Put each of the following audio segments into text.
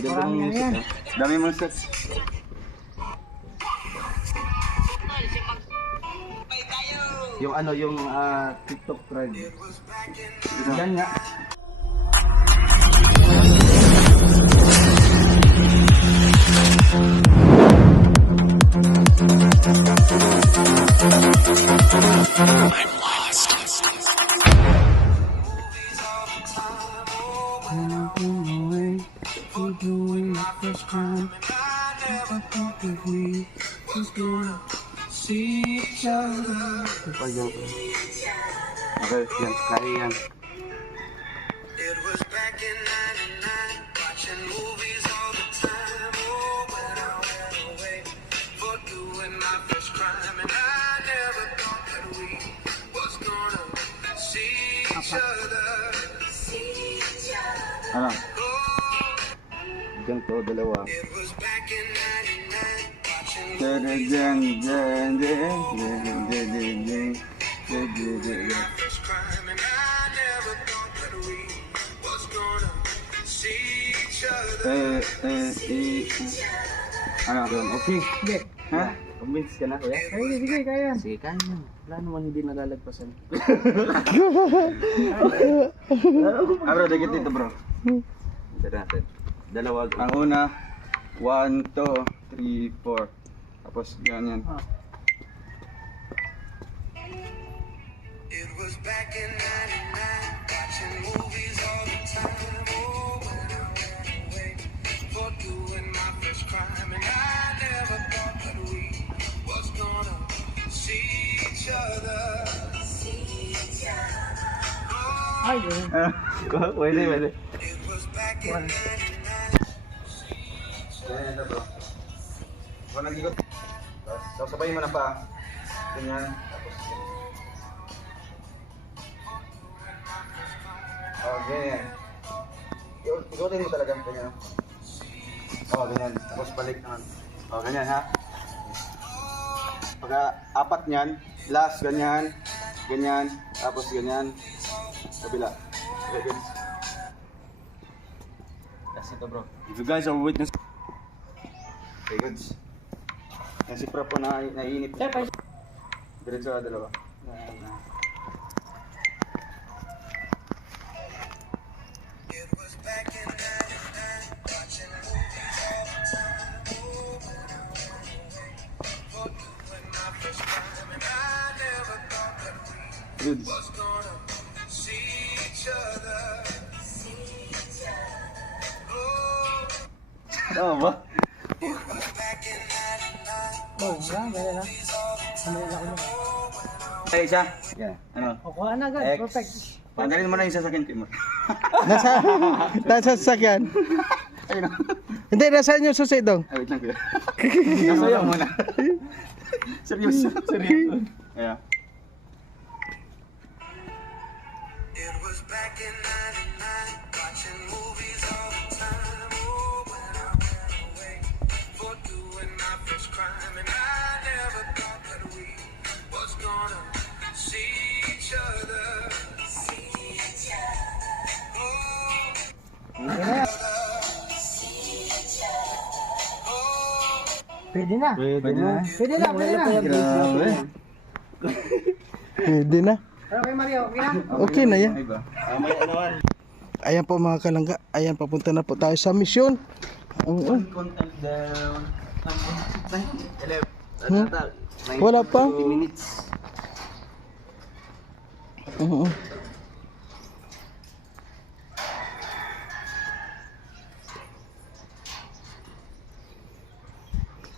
Marami na yan. Dami mong set. Yung ano, yung TikTok trend. Yan nga. Okay, yan, kaya yan. It was back in 99, watching movies all the time. Oh, when I went away for doing my first crime, and I never thought that we was gonna see each other. Ano? Diyan to, dalawa. It was back in 99, watching my first crime, and I never thought that we was gonna see each other. Ano? Okay. Sige. Ha? Convince ka na, kuya? Sige, sige, kaya. Sige, kaya mo. Wala naman hindi nalalagpasan. Bro, dagit dito, bro. Ito natin. Dalawa. Ang una, 1, 2, 3, 4. Tapos, ganyan. It was back in 99, watching movies all the time. Oh, when I went away for doing my first crime, and I never thought that we was gonna see each other. Ay, yun. Pwede. It was back in 99. Ganyan ito, bro. Kung nag-ikot. Tapos, sabayin mo na pa. Ganyan. Tapos, oh, ganyan. Ikutin mo talaga. Ganyan. Oh, ganyan. Tapos balik naman. Oh, ganyan ha. Pagka apat niyan, last ganyan. Ganyan. Tapos ganyan. Kabila. Okay, good. That's ito, bro. If you guys are witness. Okay, good. Yan si Prap po naiinip. Diretso ka dalawa. It was back in 99, watching movies all the time. Oh, when I went away for doing my first crime, and I never thought that we Good. was gonna see each other. Oh, Tama ba? it was back in 99, Oh, wala, ganyan lang. Ano yung ako naman? Ay, isa. Yeah. Ano? O, kuha na agad. X. Perfect. Panggalin mo na yung sasakyan ko mo. Nasa sasakyan. Ayun na. Hindi, nasaan yung susi dong? Ay, wait lang kuya. Nasayaw mo na. Seryoso. Seryoso. Yeah. it was back in 99, watching movies all the time. Oh, when I went away for doing my first crime, and I never thought that we was gonna see each other. Pwede na. Pwede na. Pwede na, pwede na. Grabe. Pwede na. Pero kay Mario, okay na? Okay na yan. Ay ba? May anuan. Ayan po mga kalangga. Ayan, papunta na po tayo sa misyon. Oo. Content down. 11. Hmm? Wala pa. 90 minutes. Oo.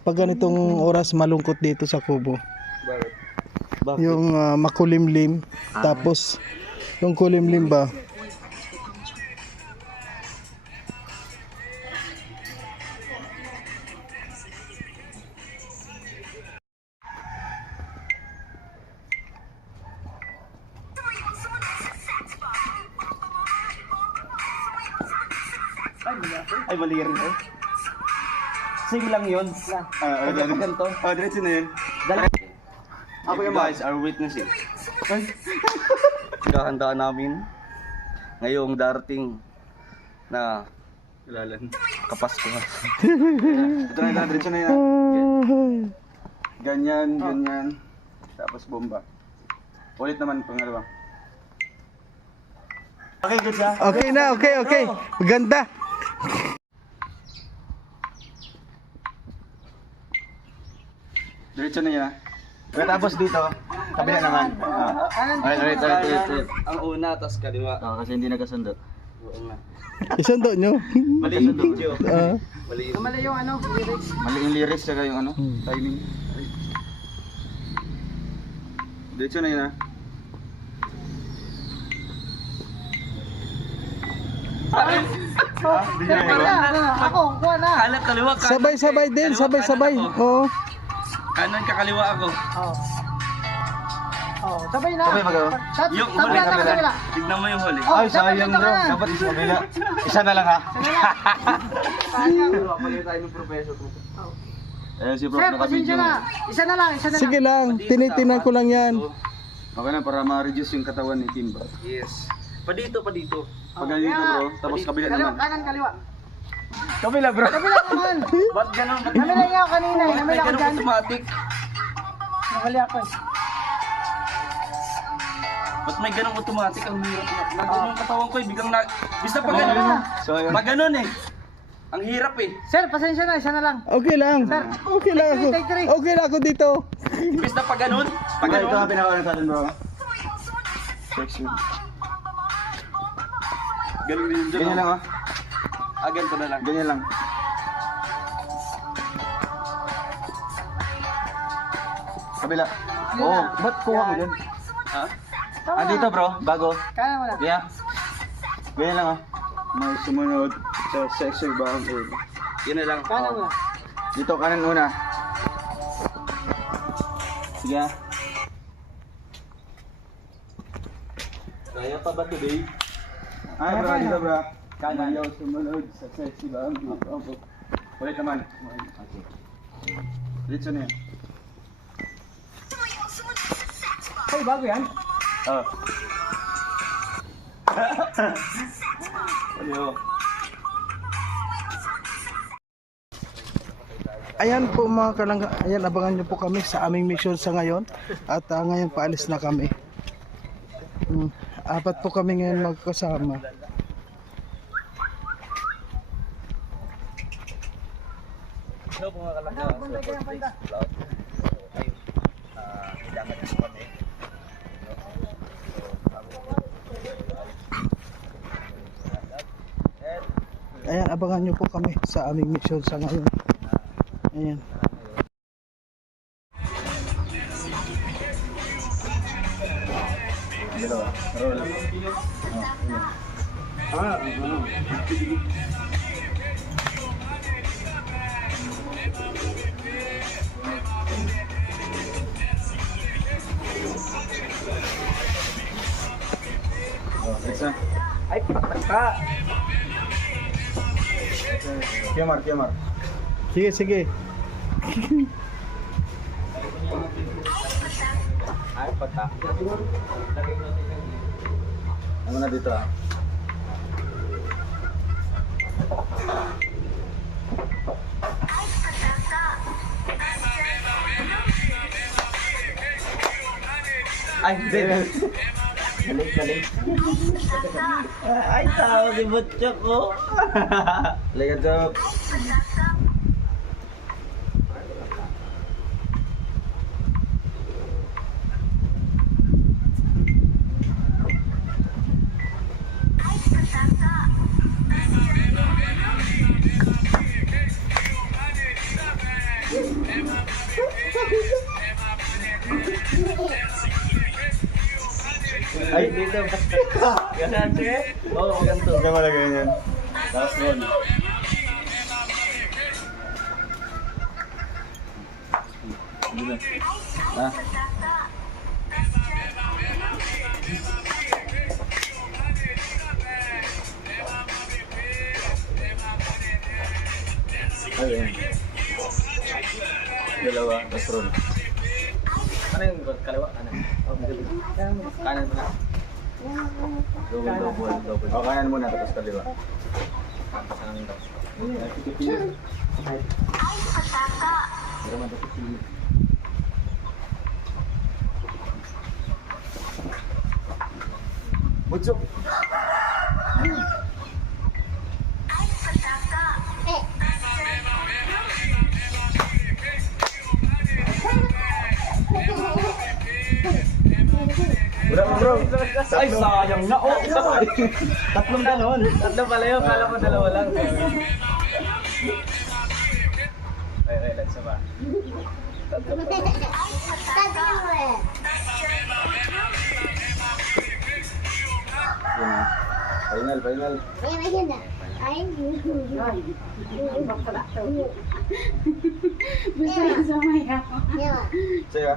Pag ganitong oras malungkot dito sa Kubo. Bakit? Yung makulimlim. Tapos yung kulimlim ba? Ay, mali rin eh. Sing lang yun. Ganito. Diretso na yun. Ako yung guys are witnessing. Kahandaan namin ngayong darating na Kailalan. Kapas ko nga. Ito na lang, diretso na yan. Ganyan, ganyan. Tapos bomba. Ulit naman pangalawa. Okay, good siya. Okay na, okay. Maganda. Diretso na yan. Tapos dito, kabila naman. Alright. Ang una, tas kaliwa. Kasi hindi nagkasundo. Oo nga. Isundo nyo. Mali yung video. Mali yung Mali yung ano, lyrics. Mali yung lyrics saka yung ano, timing. Diretso na yun ha. Ako, kuha na. kanan, kaliwa, kanan. Sabay-sabay din, sabay-sabay. Oo. Kanan ka, kaliwa ako. Sabay na. Sabay mag-o. Shot, Yung sa huli, kabila, sa kabila. tignan mo yung huli. Oh, Ay, dapat sayang dito bro. ka na. Dapat isa kabila. Isa na lang ha. Palit tayo ng professor ko. Ayan si Prof Sir, nakabidyo. pasensya na. Isa na lang. Sige lang, tinitinan ko lang yan. Okay na para ma-reduce yung katawan ni Kimba. Yes. Pa dito. Pag ganito bro, tapos kabila Kaliwa, naman. kanan, kaliwa. Kabila bro. Kabila naman. Ba't ganun? Namila niya ako kanina. Bakit may Namila ako ganun dyan. automatic? Namali ako eh. Ba't may ganun automatic? Ang hirap na. Nandun yung katawan ko eh. Biglang na... Basta pag ganun. So ayun. Pag ganun eh. Ang hirap eh. Sir, pasensya na. Isa na lang. Okay lang. Okay lang ako. Take three. Okay lang ako dito. Basta pag ganun. Pag Ito ganun. ang pinakawalan sa atin bro. Section. Galing din yun dyan. Ganyan lang ha. Ganito na lang. Ganyan lang. Kabila. Oh, ba't kuha mo dyan? Ha? Andito bro, bago. Kanan mo na. Kaya, ganyan lang ah. May sumunod sa section bound area. Yun na lang. Kanan mo na. Dito, kanan una. Sige ah. Kaya pa ba today? Ay bro, dito bro. Kanan yung sumunod sa section bound area. Ulit naman. Okay. Dito na yan. Ay, bago yan. Oh. Ayo. Ayan po mga kalangga, ayan abangan nyo po kami sa aming mission sa ngayon. At ngayon paalis na kami. Apat po kami ngayon magkasama. Hello mga kalangga. Banda ka ng banda. Kailangan nyo kami. Ayan, abangan nyo po kami sa aming mission sa ngayon. Ayan. Dalawa. Roll. Isa. Ay, pataka. Kiamar. Sige, sige. Ay, pataka. Ano na dito ah? Ay, galing. Ay, tao, di butchok ko. Lihat jok. Ay, dito. Ganun, sige. Oo, ganito. Huwag ka malagay yan. Tapos roll. Ah. Ayun. Dalawa, tapos roll. Ano yung kaliwa? Ano? Kanan mo na. Double. O, kanan muna, tapos kaliwa. Kanan Butsok. Bro. Ay, sayang na. Oh, Tatlong ganon. Tatlo pala yun, kala ko dalawa lang. Ay, let's ba? Final. Saya.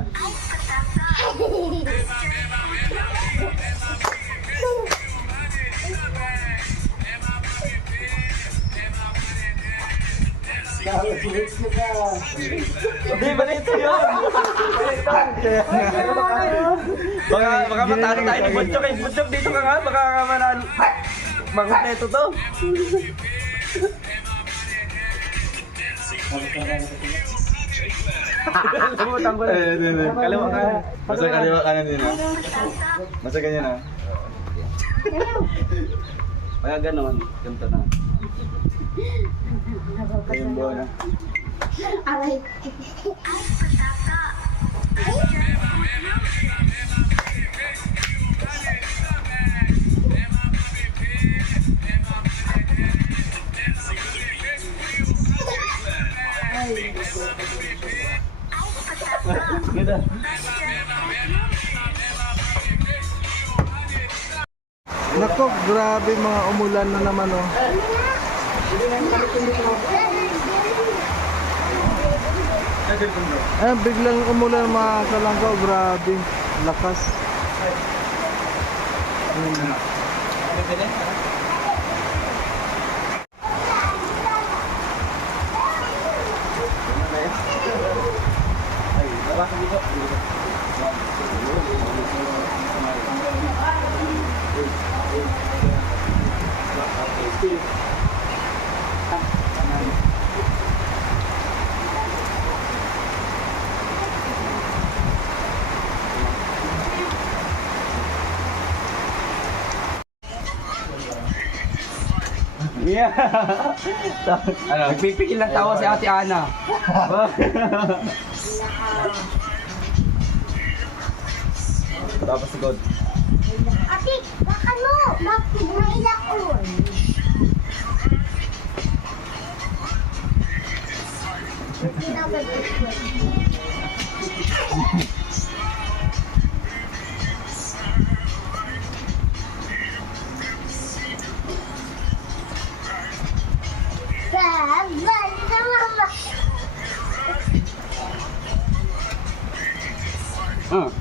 Hindi ba ito yun? Baka matalo tayo ni Butchok eh. Butchok, dito ka nga. Baka ka manalo. Makumpleto to. Lumutang ko lang. Kaliwa ka. Masa kaliwa kanan din ah. Masa ganyan ah. Kaya ganon. Ganito na. Rainbow na. Aray. Ganda. Nako, grabe mga umulan na naman oh. Biglang umulan mga kalangkaw, grabe. Lakas. Yeah. Nagpipigil ng tawa si Ate Ana. Tapos sigod. Ate, baka mo. Bakit na ilakon?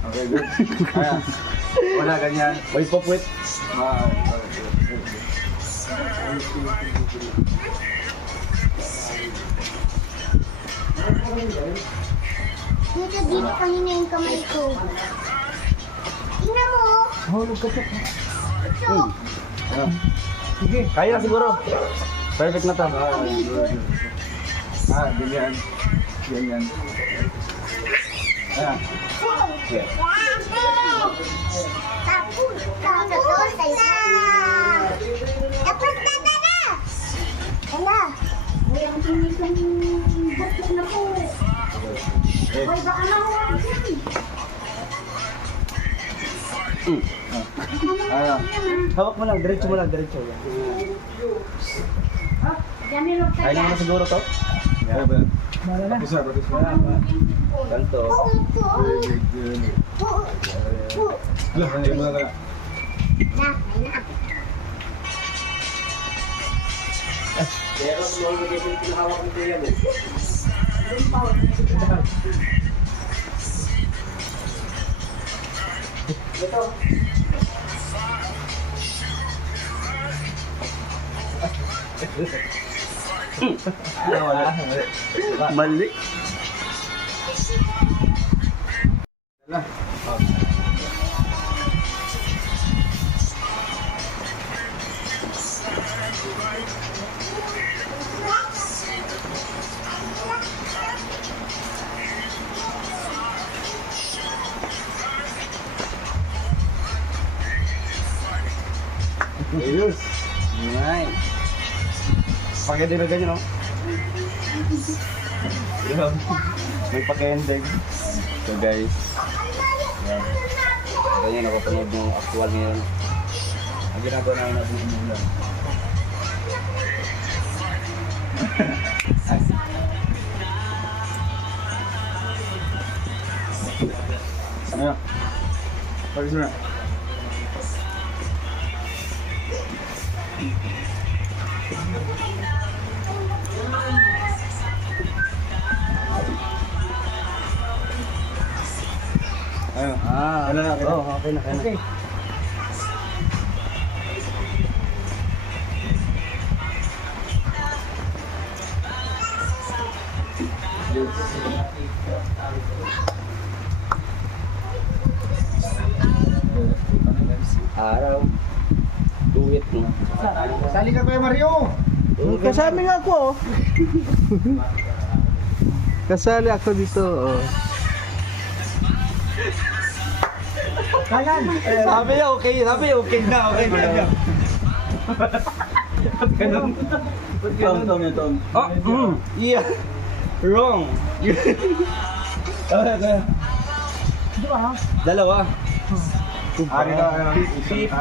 Okay, good. Ayan. Wala ganyan. Wait po, wait. Dito kanina yung kamay ko. Tingnan mo. Hulog ka, Chok. Ito. Sige. Kaya na siguro. Perfect na to. Ganyan. Ganyan. Ayan. Tapos, tapos na. Tapos na. Wala. May ang tinig ng batok na po. Hoy, baka nahuwag yan. Ayan. Hawak mo lang, diretso mo lang, diretso. Kaya naman na siguro to. Ayan ba yan? Practice na, practice na. Ganto. Alam, nanay mo na. Pero small mo dito yung pinahawak mo kuya mo. Ito. Mali. Ayos. Nice. Pagka din na ganyan, no? May pagka-endeg. So guys, yan. Ganyan nakapanood ng actual ngayon. Ang ginagawa namin natin umulan. Ano? Pagis mo na. Ayun. Ano na? Okay na. Okay. Araw. Duwit no. Sali ka Kuya Mario. Kasali nga ako. Oh. Kasali ako dito. Oh. Kanan. Sabi niya okay na. Tom. Oh, yeah. Wrong. Dalawa. Ari na. Pip.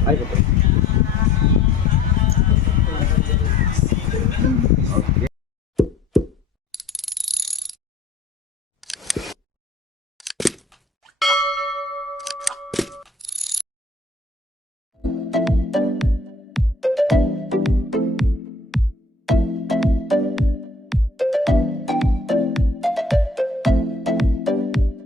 Ay, okay.